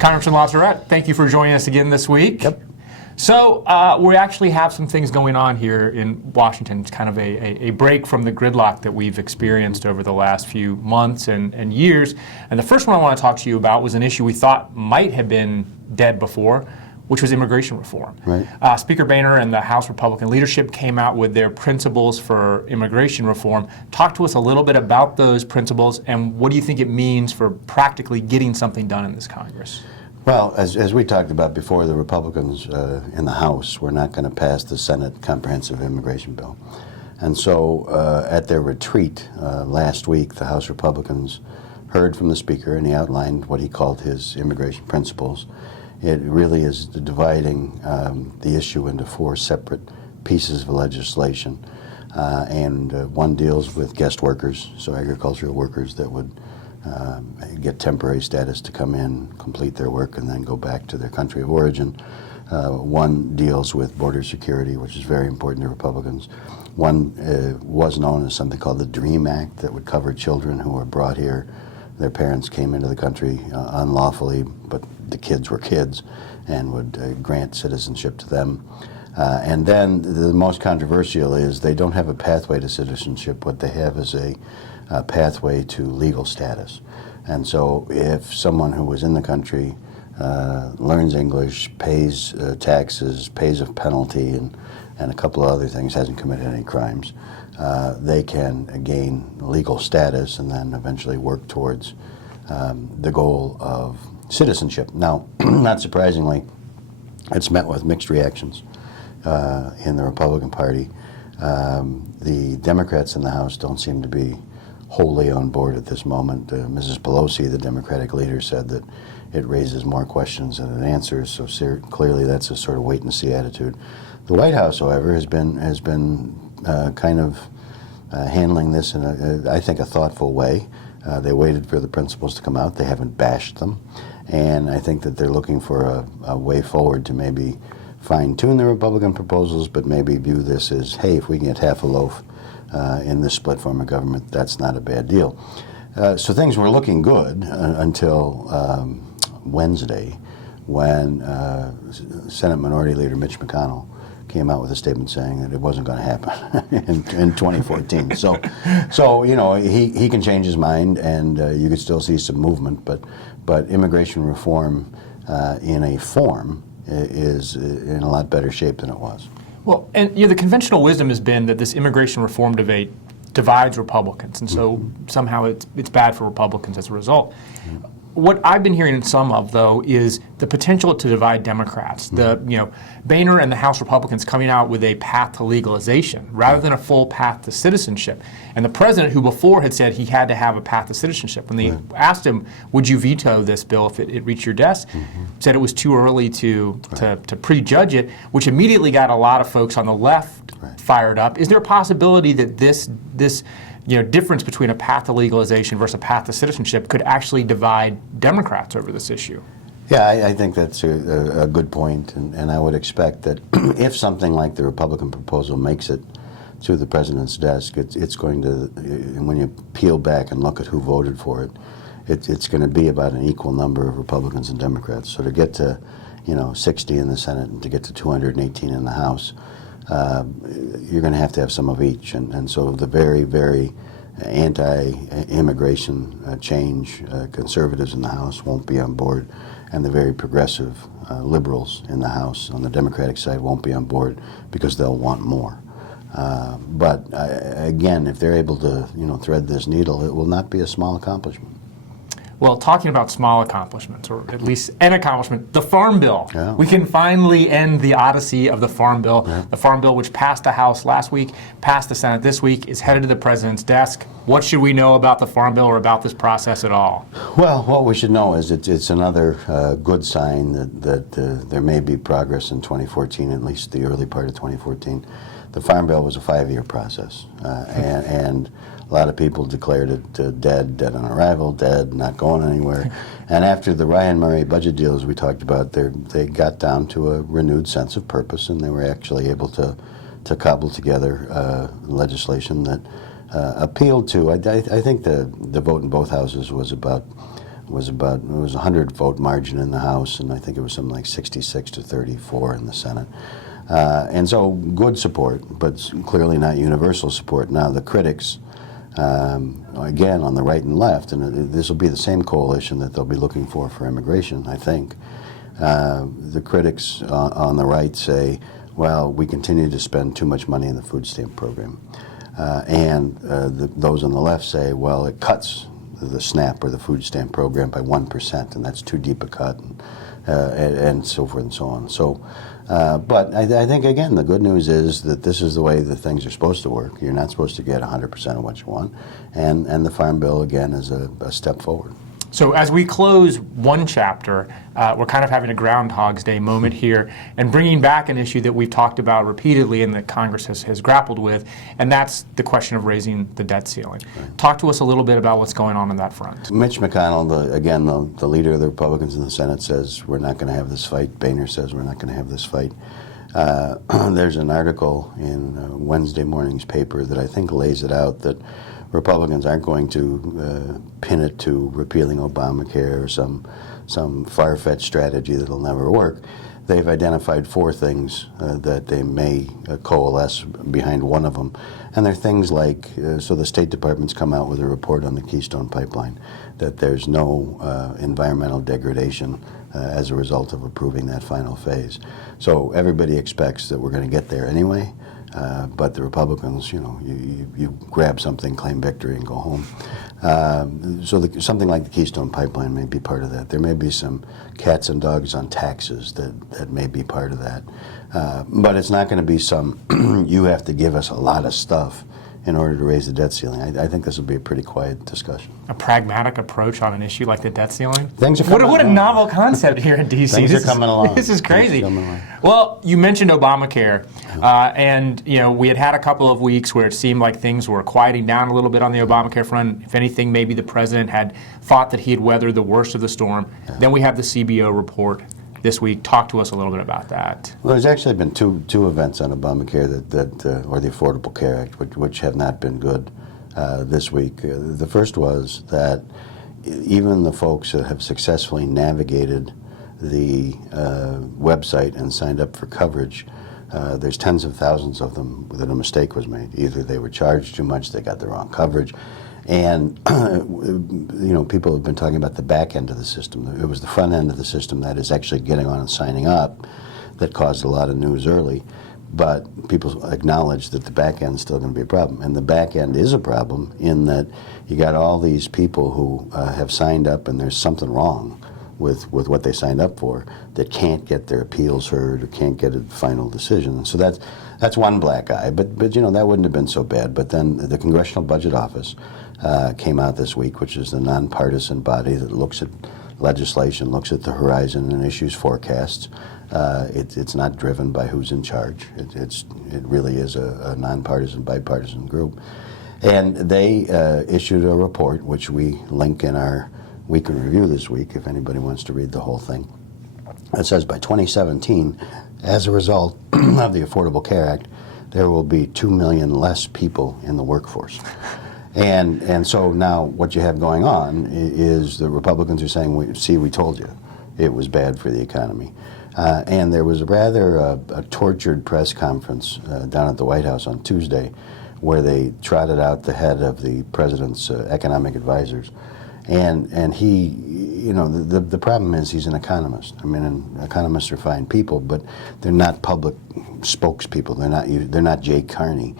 Congressman Lazarette, thank you for joining us again this week. Yep. So we actually have some things going on here in Washington. It's kind of a break from the gridlock that we've experienced over the last few months and years. And the first one I want to talk to you about was an issue we thought might have been dead before, which was immigration reform. Right. Speaker Boehner and the House Republican leadership came out with their principles for immigration reform. Talk to us a little bit about those principles and what do you think it means for practically getting something done in this Congress? Well, as we talked about before, the Republicans in the House were not going to pass the Senate comprehensive immigration bill. And so at their retreat last week, the House Republicans heard from the Speaker and he outlined what he called his immigration principles. It really is dividing the issue into four separate pieces of legislation. One deals with guest workers, so agricultural workers that would get temporary status to come in, complete their work, and then go back to their country of origin. One deals with border security, which is very important to Republicans. One was known as something called the DREAM Act that would cover children who were brought here. Their parents came into the country unlawfully, but the kids were kids, and would grant citizenship to them. And then the most controversial is they don't have a pathway to citizenship. What they have is a pathway to legal status. And so if someone who was in the country learns English, pays taxes, pays a penalty, and a couple of other things, hasn't committed any crimes, they can gain legal status and then eventually work towards the goal of citizenship. Now, not surprisingly, it's met with mixed reactions in the Republican Party. The Democrats in the House don't seem to be wholly on board at this moment. Mrs. Pelosi, the Democratic leader, said that it raises more questions than it answers, so clearly that's a sort of wait-and-see attitude. The White House, however, has been kind of handling this in, I think, a thoughtful way. They waited for the principles to come out. They haven't bashed them. And I think that they're looking for a way forward to maybe fine-tune the Republican proposals, but maybe view this as, hey, if we can get half a loaf in this split form of government, that's not a bad deal. So things were looking good until Wednesday when Senate Minority Leader Mitch McDonald came out with a statement saying that it wasn't going to happen in 2014. So you know, he can change his mind, and you could still see some movement, but immigration reform in a form is in a lot better shape than it was. Well, and you know, the conventional wisdom has been that this immigration reform debate divides Republicans, and so somehow it's bad for Republicans as a result. What I've been hearing some of, though, is the potential to divide Democrats. Boehner and the House Republicans coming out with a path to legalization rather than a full path to citizenship. And the president, who before had said he had to have a path to citizenship, when they asked him, would you veto this bill if it reached your desk, said it was too early to prejudge it, which immediately got a lot of folks on the left fired up. Is there a possibility that this difference between a path to legalization versus a path to citizenship could actually divide Democrats over this issue? Yeah, I think that's a good point, and I would expect that if something like the Republican proposal makes it to the president's desk, it's going to, when you peel back and look at who voted for it, it's going to be about an equal number of Republicans and Democrats. So to get to 60 in the Senate and to get to 218 in the House, you're going to have some of each, and so the very, very anti-immigration change conservatives in the House won't be on board, and the very progressive liberals in the House on the Democratic side won't be on board because they'll want more. But again, if they're able to thread this needle, it will not be a small accomplishment. Well, talking about small accomplishments, or at least an accomplishment, the Farm Bill. Yeah. We can finally end the odyssey of the Farm Bill. Yeah. The Farm Bill, which passed the House last week, passed the Senate this week, is headed to the president's desk. What should we know about the Farm Bill or about this process at all? Well, what we should know is it's another good sign that there may be progress in 2014, at least the early part of 2014. The Farm Bill was a 5-year process, and a lot of people declared it dead on arrival, dead, not going anywhere. And after the Ryan Murray budget deals we talked about, they got down to a renewed sense of purpose, and they were actually able to cobble together legislation that appealed to, I think the vote in both houses was about was it was a 100-vote margin in the House, and I think it was something like 66 to 34 in the Senate. And so good support, but clearly not universal support. Now the critics, again, on the right and left, and this will be the same coalition that they'll be looking for immigration, I think. The critics on the right say, well, we continue to spend too much money in the food stamp program. Those on the left say, well, it cuts the SNAP or the food stamp program by 1%, and that's too deep a cut, and so forth and so on. So, but I think, again, the good news is that this is the way that things are supposed to work. You're not supposed to get 100% of what you want, and the Farm Bill, again, is a step forward. So as we close one chapter, we're kind of having a Groundhog's Day moment here and bringing back an issue that we've talked about repeatedly and that Congress has grappled with, and that's the question of raising the debt ceiling. Right. Talk to us a little bit about what's going on that front. Mitch McDonald, again, the leader of the Republicans in the Senate, says we're not going to have this fight. Boehner says we're not going to have this fight. There's an article in Wednesday morning's paper that I think lays it out, that Republicans aren't going to pin it to repealing Obamacare or some far-fetched strategy that'll never work. They've identified 4 things that they may coalesce behind one of them. And they're things like, so the State Department's come out with a report on the Keystone Pipeline, that there's no environmental degradation as a result of approving that final phase. So everybody expects that we're going to get there anyway. But the Republicans, you grab something, claim victory, and go home. Something like the Keystone Pipeline may be part of that. There may be some cats and dogs on taxes that may be part of that. But it's not going to be some, you have to give us a lot of stuff in order to raise the debt ceiling. I think this will be a pretty quiet discussion. A pragmatic approach on an issue like the debt ceiling? Things are coming What a novel concept here in D.C. Things are coming along. This is crazy. Well, you mentioned Obamacare, and we had a couple of weeks where it seemed like things were quieting down a little bit on the Obamacare front. If anything, maybe the president had thought that he had weathered the worst of the storm. Yeah. Then we have the CBO report this week. Talk to us a little bit about that. Well, there's actually been two events on Obamacare or the Affordable Care Act, which have not been good this week. The first was that even the folks that have successfully navigated the website and signed up for coverage, there's tens of thousands of them that a mistake was made. Either they were charged too much, they got the wrong coverage. And, people have been talking about the back end of the system. It was the front end of the system, that is actually getting on and signing up, that caused a lot of news early. But people acknowledge that the back end is still going to be a problem. And the back end is a problem in that you got all these people who have signed up and there's something wrong with what they signed up for, that can't get their appeals heard or can't get a final decision. So that's one black eye. But that wouldn't have been so bad. But then the Congressional Budget Office came out this week, which is the nonpartisan body that looks at legislation, looks at the horizon and issues forecasts. It's not driven by who's in charge. It really is a nonpartisan, bipartisan group. And they issued a report, which we link in our Week in Review this week, if anybody wants to read the whole thing. It says by 2017, as a result of the Affordable Care Act, there will be 2 million less people in the workforce. And so now what you have going on is the Republicans are saying, we told you it was bad for the economy. And there was rather a tortured press conference down at the White House on Tuesday where they trotted out the head of the president's economic advisors. And he, the problem is he's an economist. I mean, economists are fine people, but they're not public spokespeople. They're not Jay Carney.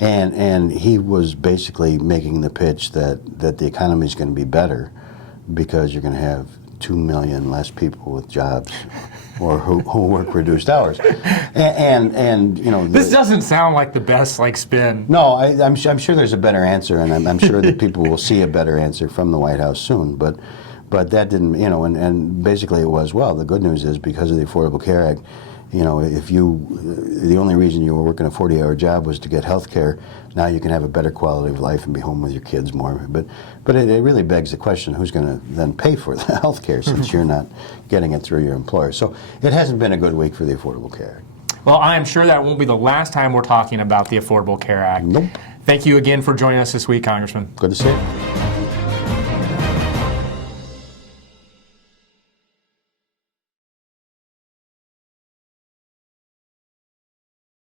And he was basically making the pitch that the economy is going to be better because you're going to have 2 million less people with jobs or who work reduced hours. This doesn't sound like the best spin. No, I'm sure there's a better answer, and I'm sure that people will see a better answer from the White House soon. But that didn't, and basically it was, well, the good news is because of the Affordable Care Act, if the only reason you were working a 40-hour job was to get health care, now you can have a better quality of life and be home with your kids more. But it really begs the question, who's going to then pay for the health care since you're not getting it through your employer? So it hasn't been a good week for the Affordable Care Act. Well, I am sure that won't be the last time we're talking about the Affordable Care Act. Nope. Thank you again for joining us this week, Congressman. Good to see you.